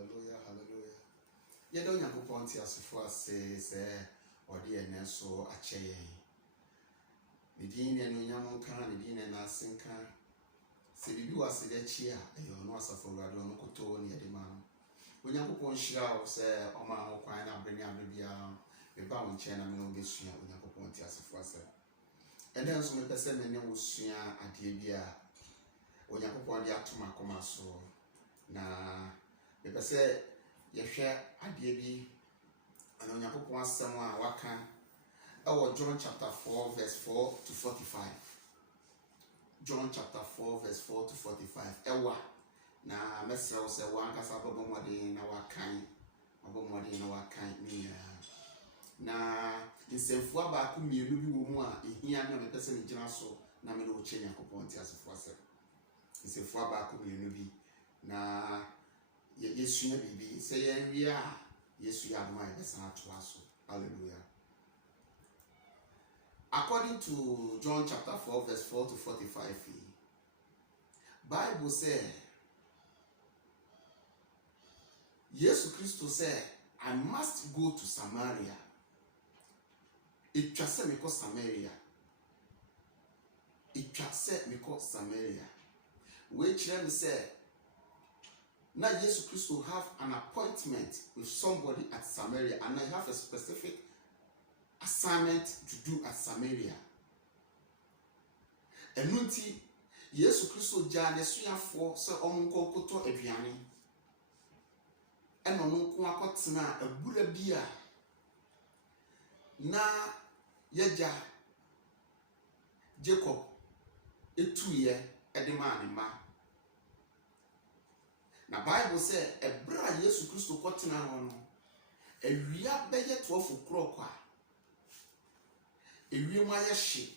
hallelujah, hallelujah. You don't have to point yourself say, or dear Neso, a chain. The dean and Yaman can, the dean and Asinka. See, you are said a cheer, and you know, as a for Radon Coto near the man. When you put on show, say, O my Oquina, bring up the bound chain and no get when you put on yourself. And then some person may know Sia at Yabia. When you put on the Atoma Comaso. Na me say ye hwe ade bi ana Onyankopon asem a waka John chapter 4 verse 4 to 45. John chapter 4 verse 4 to 45. Na mesra say wankasa bobomode na wakan abomode na wakan ni na nsemfu aba ku mienu bi wo mu a ehia na me pese me gina so na me no che Nyankopon ti asefo ase nsemfu aba ku mienu bi na Yesu na bibi say yen a Yesu ya adoma e besan atoa so. Hallelujah. According to John chapter 4 verse 4 to 45, Bible say Jesus Christ said, I must go to Samaria. It just said me call Samaria. It just said me call Samaria. Which let me say now Jesus Christ will have an appointment with somebody at Samaria, and I have a specific assignment to do at Samaria. And nunti Jesus Christ will jane suafo se omunko koto aduane. And onunko akotena abura bia na yaja Jacob etuye edema ne ma. Na Bible say ebra Yesu Kristo kotena ho no ewia beye 12 o'clock a ewia mu aye hye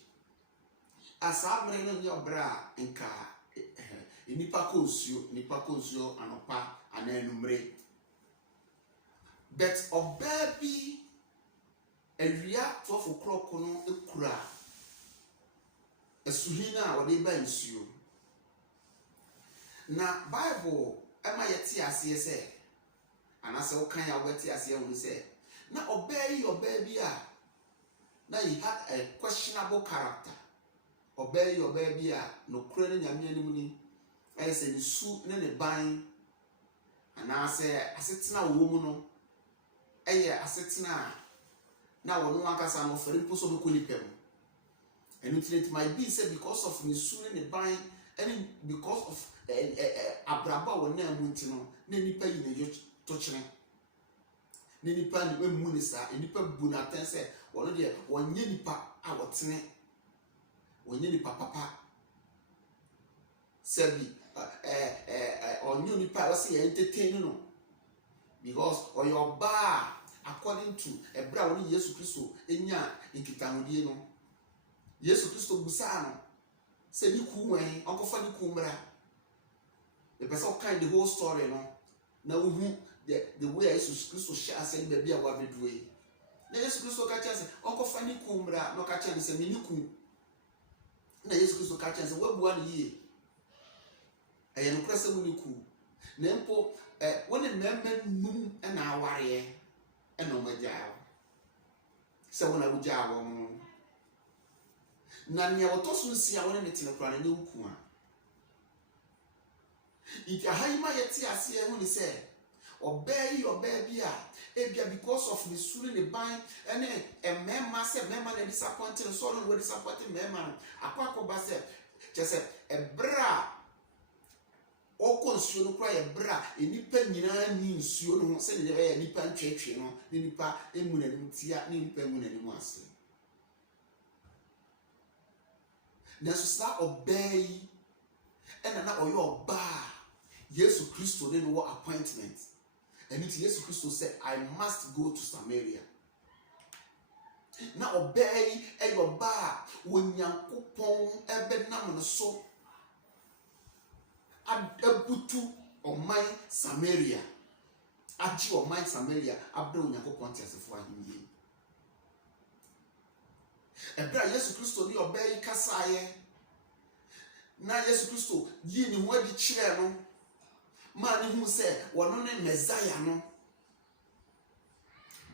asamre no ye obra nka nipa konsuo anopa ananumre but oba bi ewia 12 o'clock no ekura esuhina ode ba nsuo na Bible Ama yeti asiye se anase okan ya weti asiye hu se na obey a na he had a questionable character obey a no kure ne nyame anim ni se ni su ne ban anase asetena wo mu no asetena na wono akasa no fere mpo so be konipem and it might be said because of ni su ne ban and because of abraba wona amunti no na nipa yi na to kire na nipa ni emu ni sa nipa bu na ten se wono de wonye nipa a wotene wonye nipa papa sebi onye nipa wa se entertain no because oyoba according to ebra woni Yesu Kristo enya nkitahodie no Yesu Kristo busa no se ni ku wen okofa ni ku mra. The person kind the whole story no na who the way Jesus Christ share say baby a wa bedue na Jesus Christ ka chance okofa ni ku mra no ka chance say ni ku na Jesus Christ ka chance we bua ni ye e no krese mu ni ku na mpo woni mmemme num na aware e no magyawo se wona wugyawo mo na nya wotoso nsia woni netine kura na nyewu a iti ahayima yeti asiye hu ni se obey bi a ebia because of the suru ne ban ene emema se mema na disappointing so no we disappointing mema akwakoba se chese ebra okonsuo no kura ebra enipa nyina ni nsuo no se ne ye nipa ntwetwe no ni nipa emu na nim tia ni nipa emu na nim ase na so sa obey ena na oyo oba Jesus Christo ne no appointment and it Jesus Christo said I must go to Samaria na obey eyoba wonyankopon ebenam no so abutu oman Samaria aji oman Samaria abra wonyankopon tiasefo ahimye ebra Jesus Christo ni obey kasaye na Jesus Christo yi ni ho adi kire no ma ne hu sɛ wɔno ne Messiah no.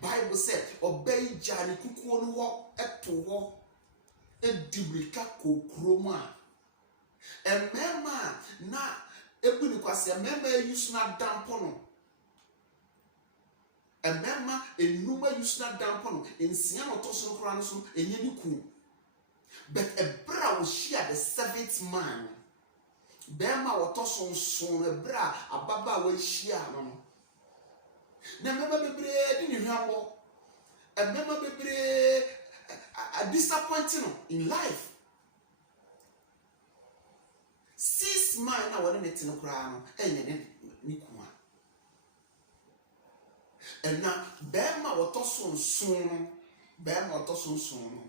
Bible said ɔbɛyi gya ne kukuo no wɔ ɛto hɔ edi mirika kɔ kurom a mmarima na ebu ne kwasi mmarima yi so na dampo no mmarima enum ayi so na dampo no nsia na ɔtɔ so koraa no so enye ne ku but ebra wo hyia the seventh man bɛrima wɔtɔ so nson ebra ababa wo hyia no na mmarima bebree di ne hwamɔ mmarima bebree disappointing in life 6 man na wɔne ne tene koraa no ɛnyɛ ne ku a ɛna bɛrima wɔtɔ so nson no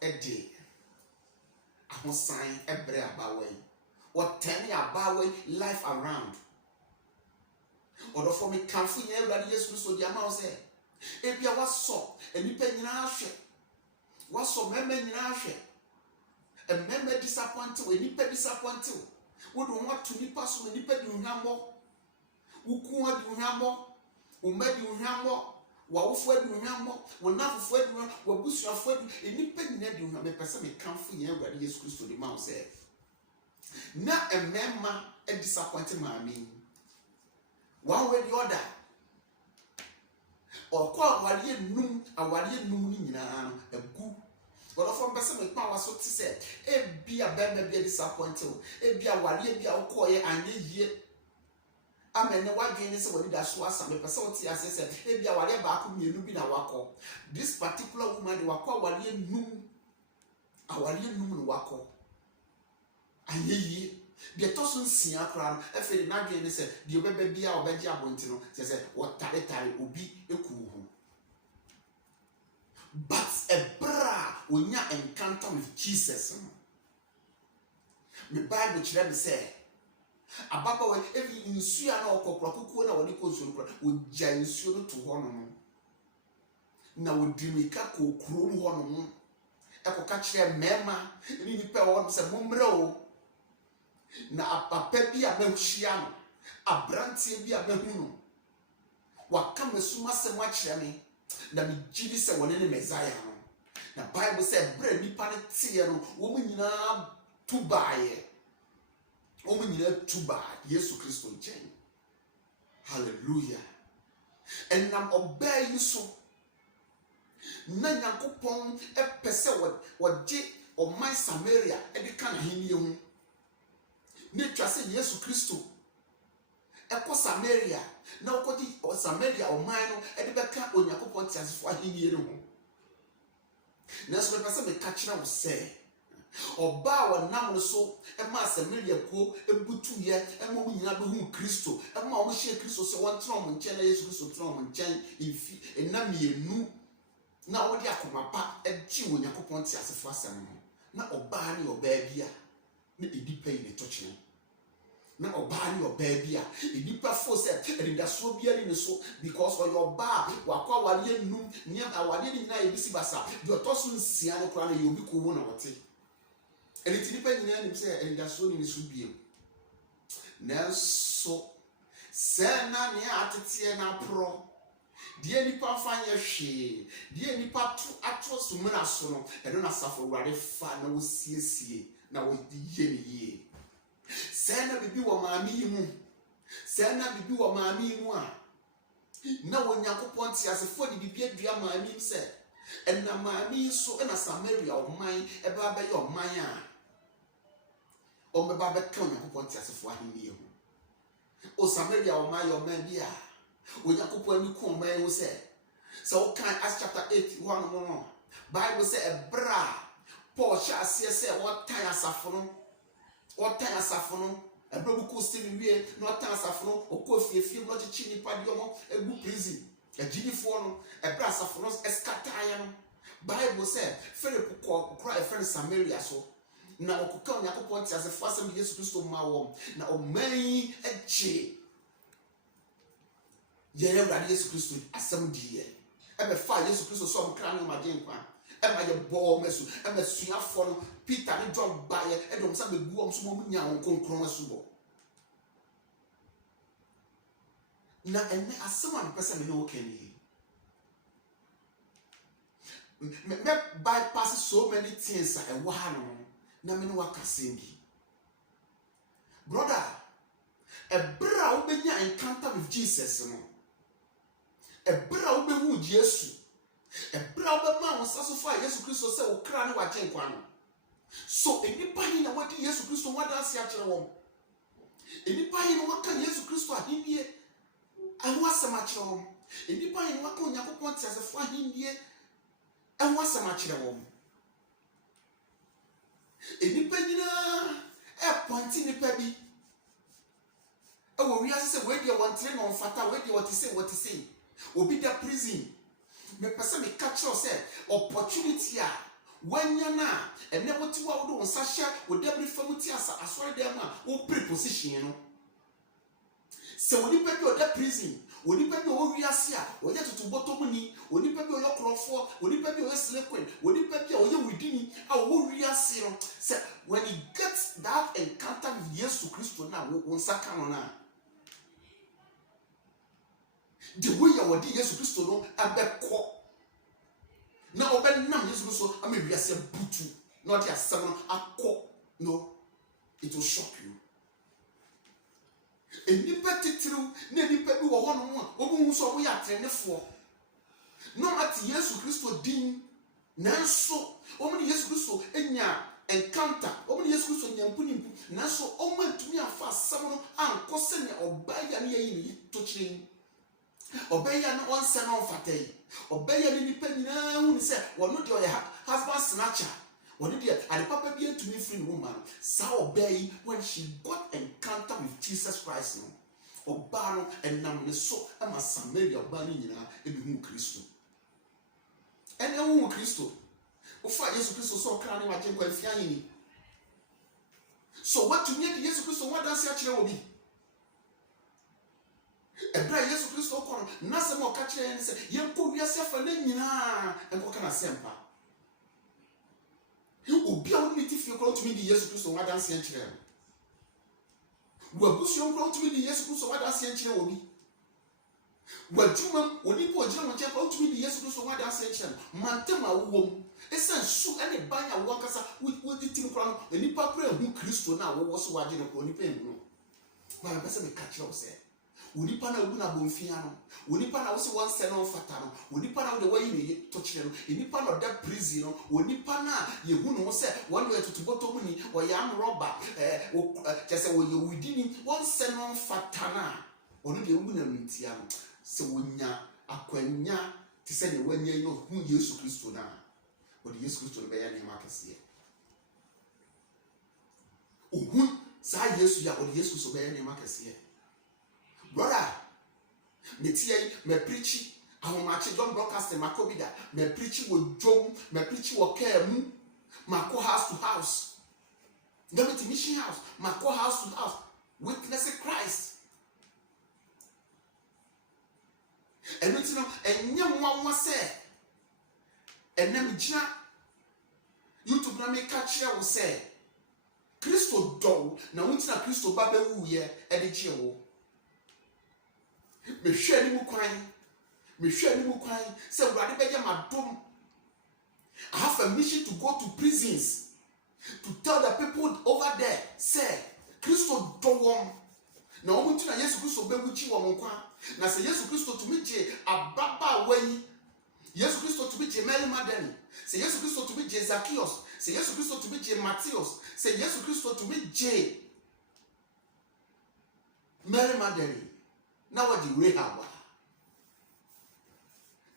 ɛde ahosan ɛbrɛ abawa yi wɔtɛne abawa yi life around ɔdɔfo me kanfo nyɛ Awurade Yesu Kristo di ama wo sɛ ebia wasɔ enipa nyinaa hwɛ wasɔ mɛmɛ nyinaa hwɛ mɛmɛ disappointed enipa disappointed wo do ho to nipa so enipa di nhwamɔ wuku adi nhwamɔ umma di nhwamɔ wawofo adi nhwamɔ wonafofo adi nhwamɔ wabusuafo adi enipa nyinaa di nhwamɔ mepɛsɛ me kanfo nyɛ Awurade Yesu Kristo di ma wo sɛ na mɛmɛ disappointed maame one way the other ɔkɔ awareɛ num ni nyinaa no agu wɔdɔfo mpɛsɛ me kpa waso te sɛ ebia bɛrima bia disappointed ebia awareɛ bia wokɔɔyɛ anyɛ yie amene wadwen ne sɛ wɔde da so asa mepɛsɛ wote ase sɛ ebia awareɛ baako mmienu bi na wakɔ this particular woman de wakɔ awareɛ num no wakɔ anyɛ yie deɛ tɔso nsia koraa no afei na adwen ne sɛ deɛ ɔbɛba bia ɔbɛgye abɔnti no sɛ wɔtare obi ekuo ho but ebra onya encounter with Jesus no me Bible kyerɛ me sɛ ababawa evi nsuo a na ɔkɔkora kukuo na wɔde kɔ nsuo kora ogya nsuo no to hɔ no na wɔdi mika kɔ kurom hɔ no ɛkɔka kyerɛ mɛma ne nipa wɔ sɛ mommrɛ o na papa bi a mahyia no abrantie bi a mahu no waka mesuma sɛm akyerɛ me na megye di sɛ wɔne ne Messiah no na Bible sɛ brɛ nipa ne teɛ no wɔn nyinaa tu baayɛ Yesu Kristo nkyɛn hallelujah ɛnam ɔbaa yi so na Nyankopɔn ɛpɛ sɛ wɔgye ɔman Samaria ɛde ka n'ahenni ho ne twa sɛ Yesu Kristo ɛkɔ Samaria na ɔkɔgye Samaria ɔman no ɛde bɛka Onyankopɔn tiasefo ahenni no ho na so mepɛ sɛ meka kyerɛ wo sɛ ɔbaa wɔnam no so ɛma Samaria ko ebutuiɛ ɛma wɔn nyinaa bɛhu Kristo ɛma wɔn hyɛ Kristo sɛ wɔntena wɔn nkyɛn na Yesu Kristo tena wɔn nkyɛn mfi ɛna mmienu na wɔde akoma pa ɛgye Onyankopɔn tiasefo asɛm no na ɔbaa ne ɔbaa bi a na edipa yi ne tɔkyerɛ na ɔbaa ne ɔbaa bi a edipa fo sɛ ɛdidasoɔ bi ani ne so because ɔyɛ ɔbaa wakɔ awareɛ num nneɛma awareɛ ne nyinaa yɛ bisi basa deɛ ɔtɔ so nsia no koraa na yɛ obi kɔn mu na wɔte ɛniti nipa nyinaa nim sɛ ɛdidasoɔ ne ne so biem nanso sɛ na nea ateteɛ na aporɔ deɛ nipa fa nyɛ hwee deɛ nipa ato so mena so no ɛno na Asafo Awurade fa na wɔsiesie na wɔdi yɛ ne yie sɛ na bibi wɔ maame yi mu a na Onyankopɔn tiasefo de bibi adua maame yi sɛ ɛna maame yi so ɛna Samaria ɔman ɛba bɛyɛ ɔman a ɔmbɛba bɛka Onyankopɔn tiasefo ahenni ho o Samaria ɔman yɛ ɔman bi a Onyankopɔn ani ko ɔman ho sɛ wokan Acts chapter 8 1 no Bible sɛ ɛbra Paul hyɛ aseɛ sɛ wɔtan asafo no ɛbra bu ko stem wie na wɔtan asafo no ɔkɔ fiefie mu ɔkyekye nipa de ɔmo egu prison agyinifoɔ no ɛbra asafo no ɛskataeɛ no Bible sɛ Philip kɔkora ɛfrɛ no Samaria so na ɔkɔka Onyankopɔn tiasefo asɛm Yesu Kristo ma wɔm na ɔman yi agye yɛyɛ Awurade Yesu Kristo asɛm diɛ ɛbɛfa Yesu Kristo sɛ ɔmkra no magye nkwa ɛma yɛ bɔɔ mɛso ɛma suafoɔ no Peter ne John baeɛ ɛdɔm sɛ bɛgu ɔm so ma ɔmunya wo kronkron asubɔ na ene asema no pese me no okani me bypass so many things I wa ha no na me no wakasem bi brother ebra wo benya encounter with Jesus no ebra wo behu Jesus ebra wo be ma wo saso fa Yesu Kristo se wo kra ne wa chenkwa no so enipa yi na wadi Yesu Kristo wada ase a kire wo enipa yi no waka Yesu Kristo ahindie ahu asem a kire wo enipa yi no waka Onyankopɔn tiasefo ahindie ahu asem a kire wo enipa nyina pointi nipa bi ewo wiase se we dia wontre no mfata we dia what say obi da prison me pese me catch you say opportunity a wanya na ene woti wa wo do nsa hye wo da bi fam ti asa asori dem a wo preposition no se woni pa bi o da prison woni pa bi o wiase a wo ya tutu bottom ni woni pa bi o yokrofo woni pa bi o slekwen woni pa bi o ye widini a wo wiase no se when he gets that encounter with Jesus Christ na wo nsa ka no na the way you wadi Jesus Christ no abekọ na obenam Jesus Christ amewiase butu na odi asem no akọ no it will shock you enipa titiru na enipa bi wo hono a obu so wo ya trenefo no ati Jesus Christ din nanso omuni Jesus Christ enya encounter omuni Jesus Christ enya mpunimpu nanso omatumi afa asem no anko se ne obaya ne yayi ni tochirin obeya no onse no mfatai obeya ni nipa nyina hu se wono de oya husband snatcher wono de ade papa bi antumi free woman sa obey when she got encounter with Jesus Christ no oba no enam ne so ama Samaria oba ni nyina ebihu Kristo ene hu Kristo ofa Jesus Kristo so kra ne waje kwa afia yin so what to need Jesus Kristo wadanse a kire obi ebra Yesu Kristo kono na se mo ka kire yen se yenko wiase fa na nyina enko kana sempa obi a woni ti fie ko to me di Yesu Kristo wadanse a kire wabusu ko to me di Yesu Kristo wadanse a kire obi wadwuma oni po ogina mo che ko to me di Yesu Kristo wadanse a kire mantema wom esa su ene banya wo kasa wo ti tim kro no enipa kro ehu Kristo na wo so waje no ko onipa ehu no ba pese me ka kire o se onipa na obu na bonfia no onipa na wo se won se no fata no onipa na wo de wayi ne to kire no enipa na da prison no onipa na yehu no se won we tutuboto mu ni o ya am robber kese wo ye widini won se no fata na onu de obu na ntia no se wonya akwanya ti se ne wanya no hu Yesu Kristo na o de Yesu Kristo no be ya ne makase ohu sa Yesu ya o de Yesu Kristo be ya ne makase brother metie me preach ahomache don broadcasting makobida me preach wo dwom me preach wo kamu mako house to house ndabiti mission house mako house to house witness Christ enoti no enye nwa se enem gina YouTube na me ka kire wo se Kristo do na wontina Kristo ba be wuye e de kire wo me hwe ni mu kwan say urade beje madom I have a mission to go to prisons to tell the people over there say Kristo do won na omuntu na Yesu Kristo be wuchi wo nkwa na say Yesu Kristo to me je ababa wayi Yesu Kristo to me je Mary Magdalene say Yesu Kristo to me je Zacchaeus say Yesu Kristo to me je Matthias say Yesu Kristo to me je Mary Magdalene na wadi Rahab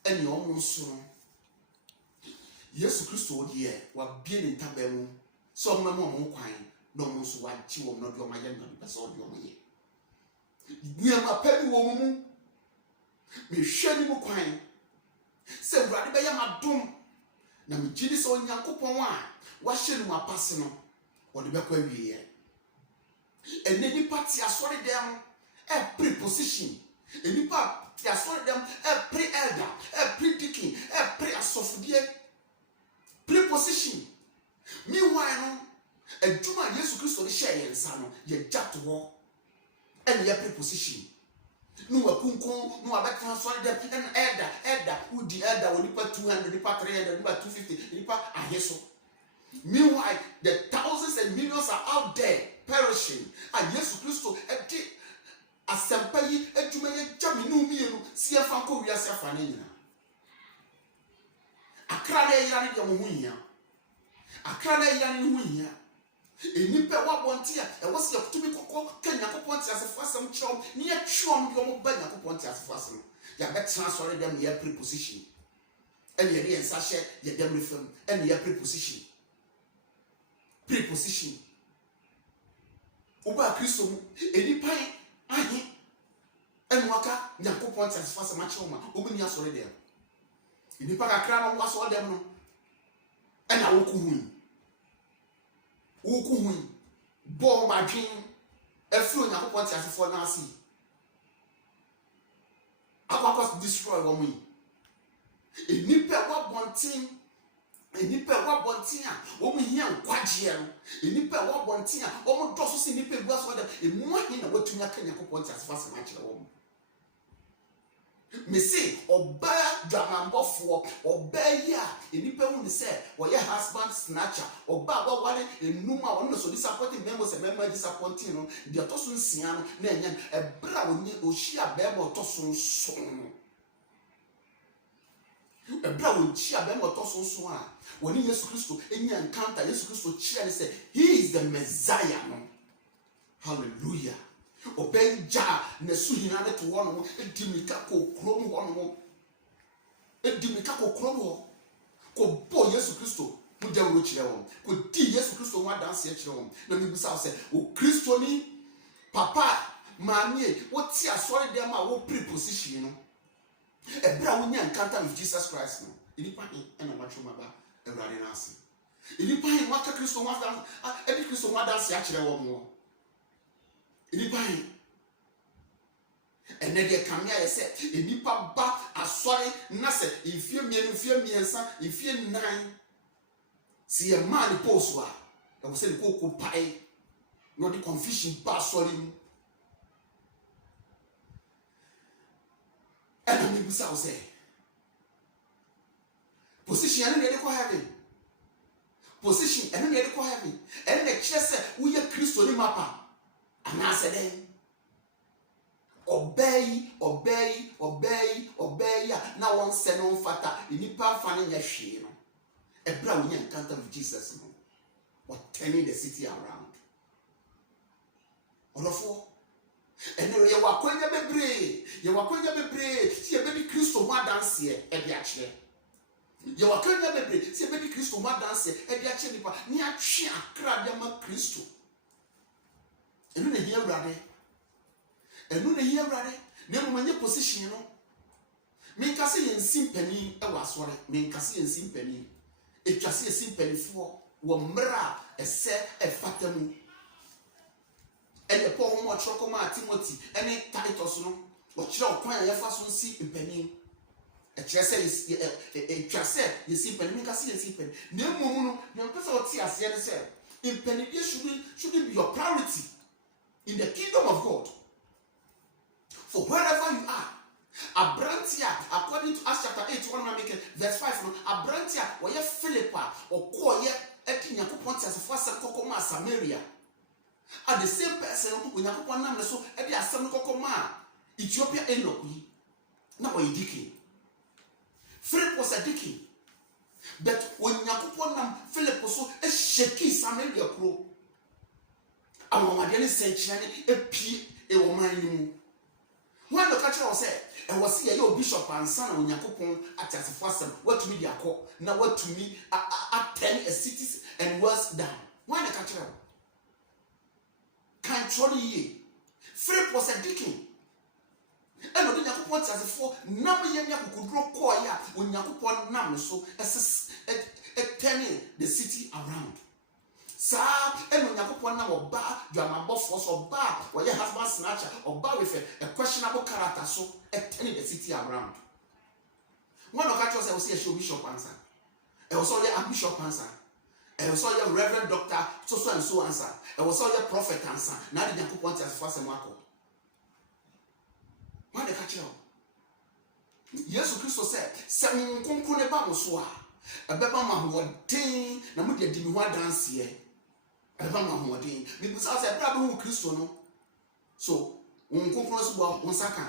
eni omunso Yesu Kristo odi wa bie ne ntabemu so mo kwan na omunso wa chi wo no de o maye na be so de o maye niam apani wo mu me hwe ni mu kwan se urade be ya madom na me gidi so Onyankopon a wa hye ni mu apase no o de be kwa wiye eneni party asori dem a preposition enipa ti asori dem a pre-elder a pre-deacon a pre-asofudie preposition meanwhile no adwuma Yesu Kristo ne share yensa no ye jato ho ene ye preposition No wakunko, no abet transfer them, and elder, who the elder will nipa 200, nipa 300, nipa 250, nipa aheso. Meanwhile, the thousands and millions are out there perishing. And yes, Christo, a sampayi, a jumay, jaminu, see a fanko, we are safanina. A crane yan yamuia. A crane yan muia. A nipa wabontia, and what's your to be coco, can Yacoponti as a fassum chum, near chum, your mobile Yacoponti as a fassum. You bet transfer them your preposition. And your and sachet, your dem reform, and your preposition. Preposition. Oba Christo, any pie, ahe, and waka, Yacoponti as fast as machoma, open your sorry there. If you pack a crown was all them, and I will Ukuhui, ball my dream, a few in Yacoponti as for Nasi. I was destroy one me. A nipper what one team, a nipper what one tia, woman here, Quagian, a nipper what one tia, almost does see nipper was what a more in a way to Yacoponti as fast as my home. Me say, Oba drama for Oba ya, a nipper who said, or your husband snatcher, or Baba one a numa one so disappointing members and member disappointing, the Tosun Sian, Nanyan, a brown Oshia Bemo Tosun son. A brown Chia Bemo Tosun swan. When he is Christo, any encounter, yes, Christo cheer and say, he is the Messiah. Hallelujah. Obey ja nesu hinane to one mo edimika ko krom ho no edimika ko krom ho ko bo Yesu Kristo mu dem ro kire won ko di Yesu Kristo wa dance e kire won na mi bisa say o Kristo ni papa manie wo ti asori dem a wo preposition no ebra wo nya encounter with Jesus Christ no inipa hin na matwoma ba ewrade na ase inipa hin waka Kristo wa dance ebi Kristo wa dance a kire won mo Anybody, and then they come here and say, Inipa ba asori nase if you son, if you 9, see a man post wa. I will say the cocoa pie, not the confusion ba sorry. And I mean, say, position and then heaven. Position and then heaven. And the chest we are Christo in mapa. And I said, obey. Now one said no fata. You need to find your shame. A brown encounter with Jesus. What turning the city around. All of all. And you are going to be brave. You are going to be brave. See a baby Christo ma dance here. Every actually. You are going to be brave. See a baby Christo ma dance here. Every actually. Ni a chia crab Christo. And you hear brother. And you hear brother. Never mind your position, you know. Me kasi yen simpeni e wasore. Me kasi yen simpeni. E kasi yen simpeni for womra ese e fatemu. E ye po ho mo choko ma Timothy ene Titus no. Wo kire okwan ya fa so nsi impeni. E kire se e twase ye simpeni me kasi yen simpeni. Na emu no, na pese o ti ase ne se impeni should be your priority. In the kingdom of God, for wherever you are, Abrantia, according to Acts chapter 8, 1 verse 5, Abrantia, where you Philippa or Koya, Etinya Pontius as first Kokoma Samaria, are the same person when you put one so every assembly Kokoma, Ethiopia Enoki. Now a dicky. Philip was a dicky, but when Yakuponam Philip was so a shaky Samaria crow. I want my century a pea a woman. When the catcher was said, and was here your bishop and son when Yakupon at as a first, what to me, Yako, now what to me at 10 a cities and worse down. Why the catcher? Can't trolley ye. Philip was a deacon. And when Yakupon as a four, number Yaku could grow koya when Yakupon nam so as a turning the city around. Sir, and when Yakupon now or bar, drama boss was or bar, or your husband snatcher, or bar with a questionable character, so turning the city around. One of us I will see a show bishop answer. I was all your bishop answer. I was all your reverend doctor, so and so answer. I was all your prophet answer. Now the Yakupon as fast and Marco. me catch you. Yes, Christo said, "Some company about so a beba mahwodin, na mo de di mi ho dance here. A beba mahwodin. Me be say bra be hu Christo no. So, won company so bo won saka.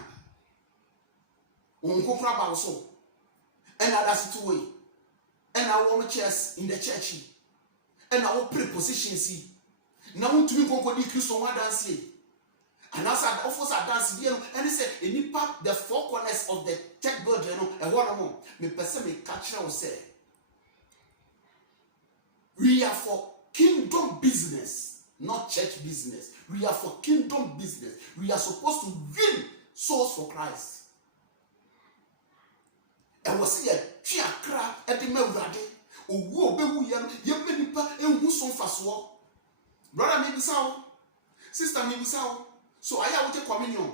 Won company about so. And that's two way. And I want chairs in the church. And I will prepositions. Now to me go di Christo ho dance here. And as I offers are dancing, and he said, any part the four corners of the church building, and one more, me person me catch now say, we are for kingdom business, not church business. We are for kingdom business. We are supposed to win souls for Christ. And we see a chiakra at the melody, or wo be wu yam, yemenipa, and who son faswa. Brother, maybe so, sister, maybe so. So I have to communion.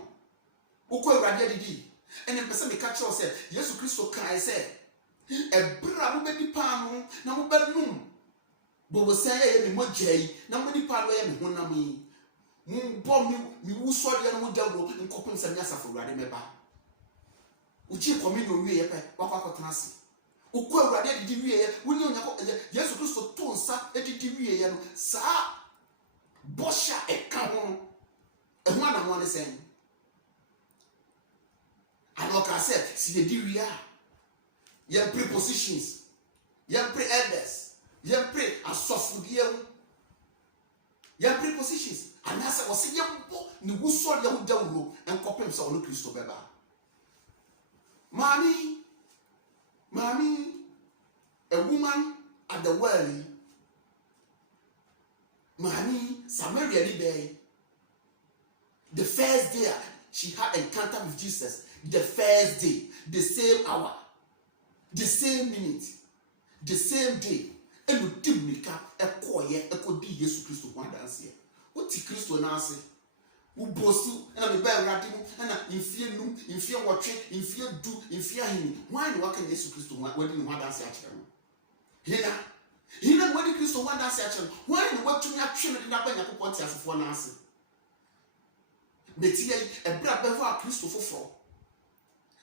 Uko radio didi. And then person me catch us say, Jesus Christ can say, e bra mo be nipa no na mo be num. Bo wo say e me mogye na mo nipa no e me honam yi. Mo bo mi wuso de no mo dawro nkopem se me asafo urade meba. Uchi communion wie ye pe wakwa kotena ase. Uko radio didi wie ye woni onyako Jesus Christ to nsa edidi wie ye no sa bosha e ka ho. And one and one is saying, and like I said, see the deal, you have prepositions, you have pre-elders, you have pre as soft with you have prepositions, and as I was saying, you will saw the down and copy himself on Christo Beba. Mommy, a woman at the well, Mommy, Samaria Bay. The first day she had encounter with Jesus, the first day, the same hour, the same minute, the same day, and you did make up a choir, a cody Jesus Christ one dance here. What is Christo now say? Who bosu and I'm a bear radical and in fear no, in fear watching, in fear do, in fear him. Why you walk in Jesus Christ wedding one dance action? Here, wedding Christo one dance action. Why you work to me action in a point as one answer? Metia a brad before Christo for.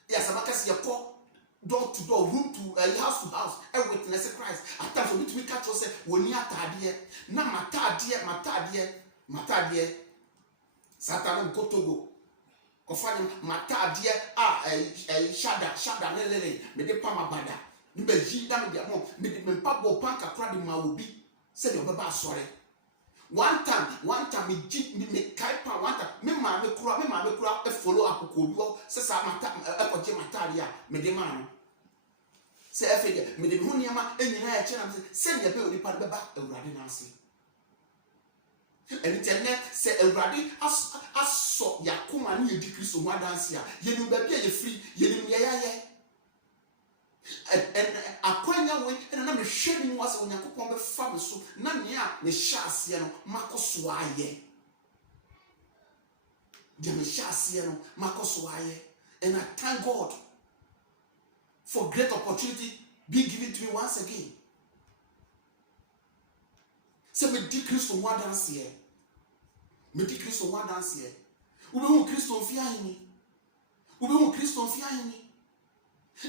Yes, I'm a call door to door, room to house to house, and witness Christ. At times, we need to catch us when you are tired. Now, my dear, Satan go to go. Confirm my dear, a shada, lele, me de pama bada. You be G damn their mom, me de pabo panka crabby ma will be. Say your baba sorry. One time, me kaipa one time, me kura, follow up ko sesa mata e mataria, me de man. Say efege, me de huniama enyina e chena say ya be onipa beba ewrade na ase. Internet say ewrade aso yakoma na yedi Kristo ho adanse a, ye nu ba bia ye free, ye nim ye yaye. And akwanya we and na me hwɛ ni wase Onyankopɔn be fa me so na nea me hyase no makoso aye de me hyase no makoso aye. And I thank God for great opportunity being given to me once again. Se me di Kristo ho adanse ye, me di Kristo ho adanse ye. Ube hu Kristo mfi ahini, ube hu Kristo mfi ahini.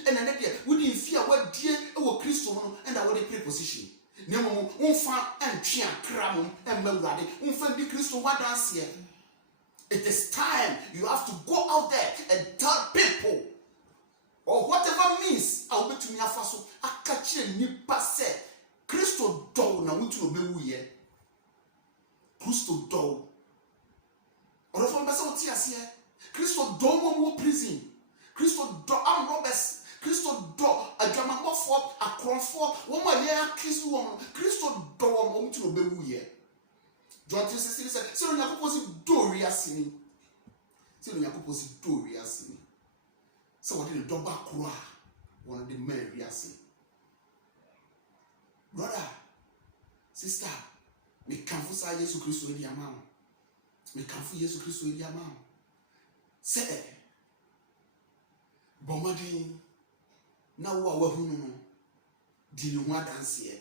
And then we didn't fear what dear our Christo and our preposition. Nemo, unfa and chia cram and melody, unfa be Christo what dance here. It is time you have to go out there and tell people, or whatever means, I'll be to me a faso, a catch a nipa se, Christo do na wutu obewu ye. Christo do. Or from Bessa Tias here, Christo do more prison. Christo do am robbers. Christo do a drama for a crown for 1 year kiss woman. Christo do am to obewu ye. John 3:16 said, "So when you pose Doria sini, so when you pose Doria sini, so what did the double cry? One of the men reasi. Brother, sister, me can't say Jesus Christ in your mouth. Me can't for Jesus Christ in your mouth. Say, Bomadi, now what who did you want dance here?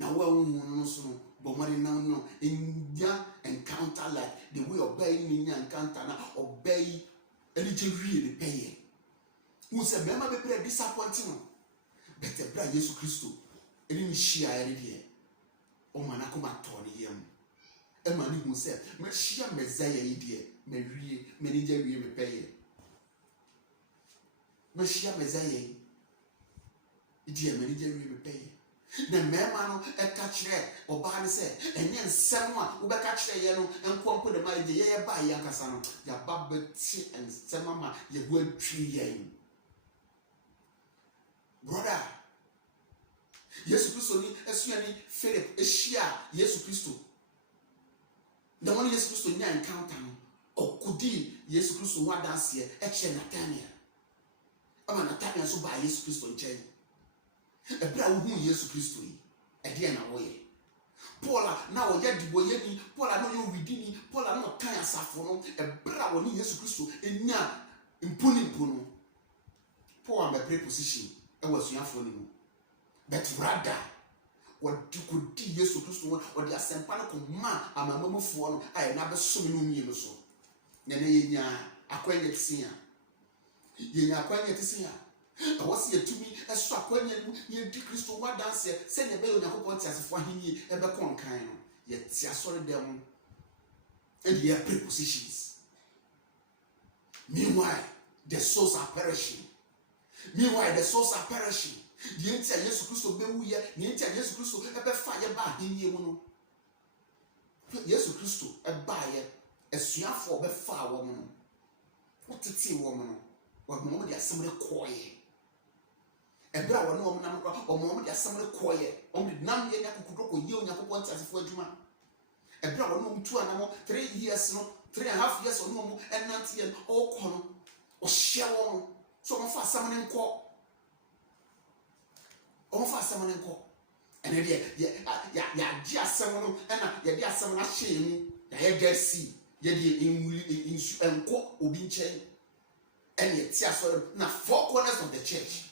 Now what no so Bomadi now no in your encounter like the way obeying in your encounter now obey Any Jerry the pay. Who said, Mamma be disappointing? Better brother Jesus Christo. Any share any day. O manakoma Tony yam. A man who said, Messiah Messiah idea, Mary, many Jerry repay. Messiah Messiah. Dear many Jerry repay. The man catch there, or Barney said, and then someone who catch the yellow and come put the money by Yankasano, your babble tea and Samama, your word tree. Brother, yes, Christo, as you any Philip, a share, yes, Christo. The one yes, Christo, near encounter, or could he, yes, Christo, what dance here, actually Natania. I'm a Natania so by yes, Christo, Jay. A brother who Yesu Christo, a dear away. Paula, now yet the boy, Paula, no, you redeeming, Paula, no, kind of saffron, a brother when Yesu Christo, in ya, impuning puno. Poor my preposition, I was young for him. But rather, what you could do Yesu Christo, or the Assempanical man, I'm a moment for I never saw me so. Nene, acquainted singer. Ye acquainted singer. I was here to me a swap when you decrease to what dance, send a bell on your points as for him, ever con kind. Yet, sorry, them and their prepositions. Meanwhile, the souls are perishing. Meanwhile, the souls are perishing. The entire Jesus Christ of Bewuya, the entire Jesus Christ of ever fire by him. Jesus Christ, a buyer, a swear for the far woman. What to see, woman? What moment they are somebody quiet. A brow no woman or moment they are somebody quiet. Only none yet could you once as for Juma. A brow no 2 and 3 years, no 3.5 years or no more, and not yet all corner or share one. So on fast summoning call. On fast summoning call. And then, just someone, and yeah, someone shame, the head sea, yet in and quote Ubinche. And yet, now 4 corners of the church.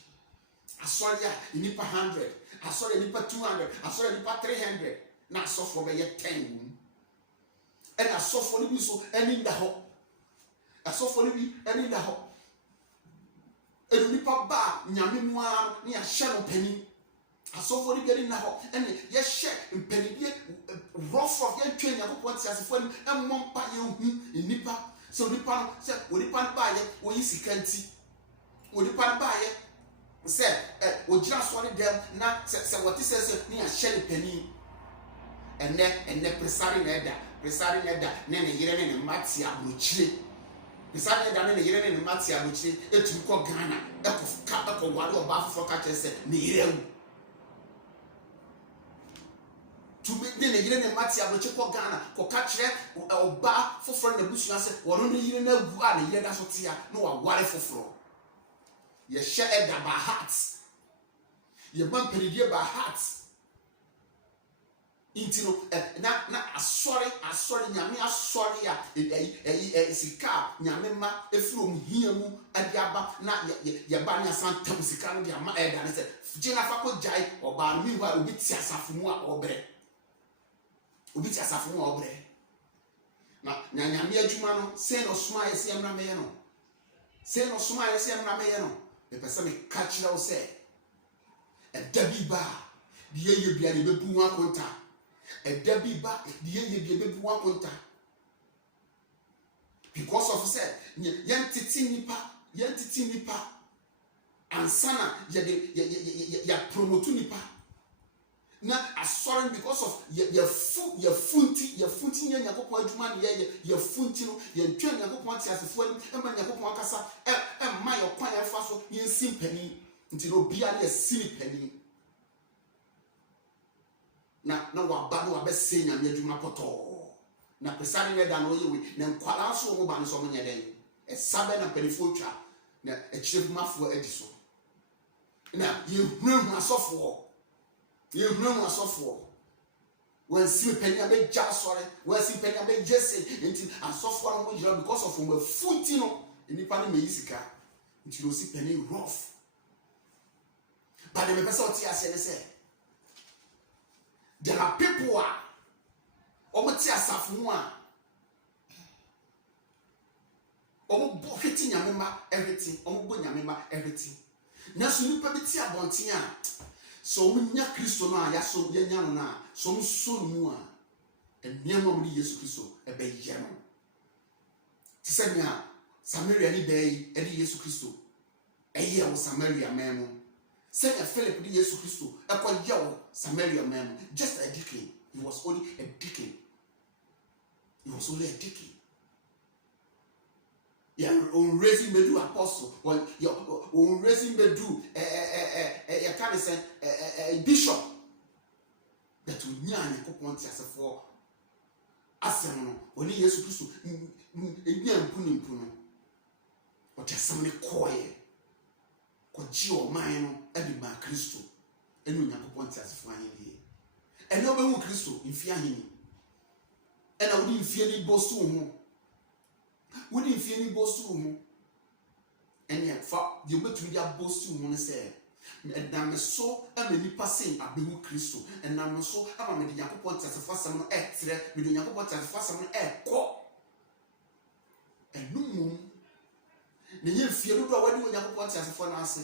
I saw ya, you need 100. I saw you need 200. I saw you need 300. Now I saw for me 10. And I saw for me so, and in the hole. I saw for me, and in the hole. And you nipa ba nyame mu a na ya hye no pani asofo ni gari na ho ene ye hye mpani bi rough of ye twa nyakopon ti asefo ni emmo mpa ye hu nipa so nipa no se onipa ba ye wo yi sikanti onipa ba ye se wo gira so ne dem na se wote se ni ya hye ni pani enne presari na eda ne yire ne mati abrochire Beside that, the year in Matia, which is to call Ghana, Echo Wado about for catches, near to make the year in Matia, which is called Ghana, for catch or bar for friend the bush answer, or only you know one year that's what here, no, a water for floor. You share that by hearts. You bump it by hearts. Intino na asori nyame asori a sika nyame ma efrom hiamu ade aba na ye ba ne asantam sika no de ama eda ne se gina fa ko jai oba no mi wa obi ti asafo mu a obre na nyame adwuma no se no soma ye se amra me ye no me pese me ka kire wo se e dabi ba de ye bia ne bebu ho akonta a Debbie back, the baby one because of said, Yanti nipa, and Sana, ya promotunipa. Now, I saw because of your funti, your point, your funtino, your train, your point as a friend, and my Yakopasa, and my acquire fast, you see penny, until be a silly penny. Na wa ba no abese nyame adwuma poto na presane ne da no yewe na nkwala so mo ba no so mo nyeden e sabe na pelifo twa na e kirefumafo adi so na ye hunu asofo wan si penya be ja sore wan si penya be jesse enti asofo no mo jira because of mo futi no enipa no meyisika enti no si penny rough but the person oti ase ne say there are people who are omoti asafu mu a omo bo hweti nyamema ehweti omo bo nyamema ehweti na so nipa bi ti abonten a so omo nya Kristo no a ya so ya nya no na so omo so mu a eniam omo di Yesu Kristo ebe ye no tisanya Samaria ni dey edi Yesu Kristo eye wo Samaria memo senya Philip di Yesu Kristo ekwa ye wo Samaria memo just a deacon. He was only a deacon. He was only a deacon. Yeah, on raising Bedu apostle, or on raising Bedu a kind of say a bishop. That we near and coupons as a for Asano, only yes Christo, Indian Puno, but just some quiet. Cochio mine, Eddie Bar Christo, and we never want as flying here. And no one Christo in fear him. And I wouldn't fear any boss to him. Wouldn't fear any boss to him. And yet, you went to their boss to him say, and I'm so a many passing a blue Christo, and I'm so I'm a medium point as a fast someone extra, with the young point as a fast someone echo. And no moon. The year fear do what you young point as a phone answer.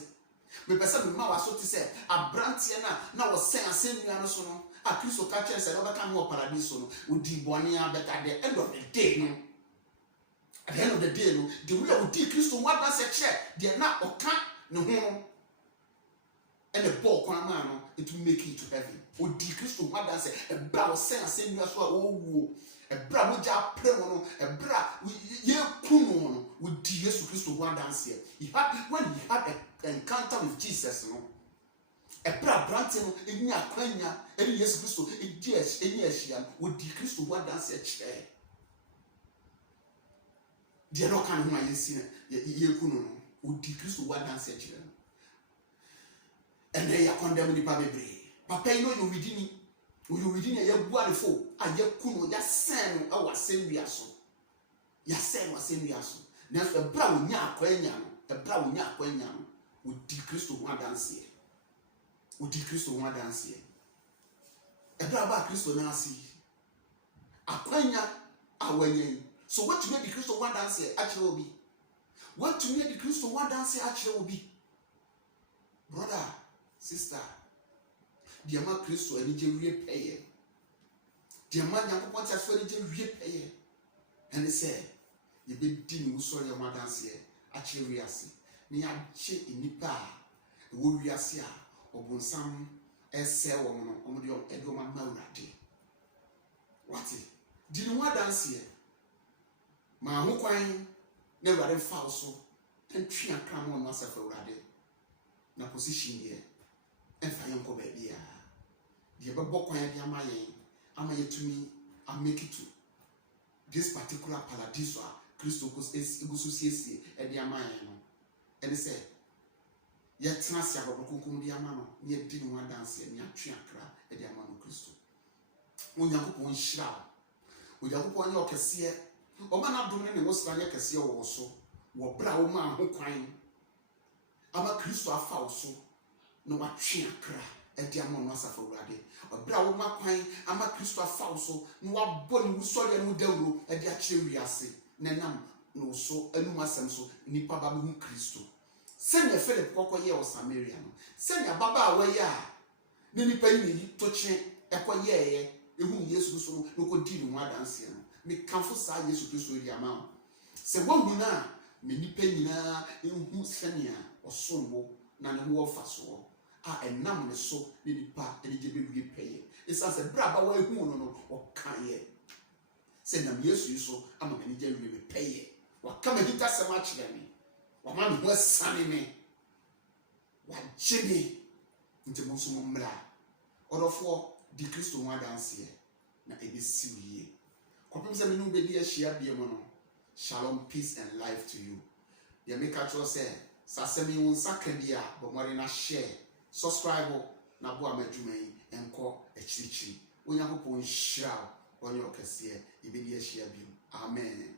Me pesa me ma waso ti say abrantie na wo sen asennua no so no a Kristo ka kire say obeka no paradiso no odi bone abeka the end of the day no at the end of the day no the way odi Kristo what na say kire the na oka ne ho and the ball kwan ma no it will make it to heaven odi Kristo what na say e bra wo sen asennua so a wo wo e bra mo ja pre mo no e bra ye kunu no odi Yesu Kristo what dance here when he had a encounter with Jesus, no. A brother, in your crania, and yes, Christo, yes, and yes, would decrease to what dance a chair. The rock and my sin, Yakuno, would decrease to what dance a chair. And they are condemned the baby. Papa, you know you within a year wonderful, and Yakuno, that sang our same yaso. Yasen was same yaso. Now a brown yaquanian, a brown yaquanian. Would decrease to one dance here. Would decrease to one dance here. A brava Christo Nancy. A quenya, a wenyen. So, what to make the Christo one dance here actually will be? What to make the Christo one dance here actually will be? Brother, sister, dear man Christo and the repay. Dear man, young ones as well as repay. And they say, you be dealing sorry one dance here. Actually, we are see. Ni ache inipa wo wiase a obonsam ese wo no omde edo ma mawrade wati dini wa dance ye ma ho kwan na wrade fa so entwe akra mo no asafa wrade na position ye enfa yenko ba bia de bebo kwan de ama yetumi make it to this particular paradiso Christo egusu siesie e de ama no. And he said, yet Nasia Babukum Diamano, near Din one dance and Yatriakra, a Diamano Christo. When Yakupon Shroud, with Yakupon York Cassia, or man abdomen was like Cassia also, or brown man who crying. Ama Christo a falso, no matriakra, a Diamon Massafo Radi, or brown man crying, Ama Christo a falso, no body who saw you devil, a diachiriasi, Nenam. No so enu masemso nipa babu Kristo send your Philip kokko ye o Samaria no send your baba awa ye a ne nipa yi toche ekọ ye ehu Yesu Kristo no ko di ni ho adanse no me kanfo sa Yesu Kristo ri ama se wonhu na me nipa nyina ehu senia osombo na ne ho ofa so a enam ne so ne nipa ene je bewie peye esa se bra ba wa ehu no o kan ye se na Yesu so ama me je bewie peye wakama hita sema chirani wamani ho sane me wajene nti monso mmra odofo di Kristo ho adanse na ebesiwie kopem se menu be dia hia bia mo no shalom, peace and life to you. They make a choice say sasemi won sakabia but more na share subscribe na bo amadwuma yi enko echichi onyankopon hyira onye okese e be dia hia bia. Amen.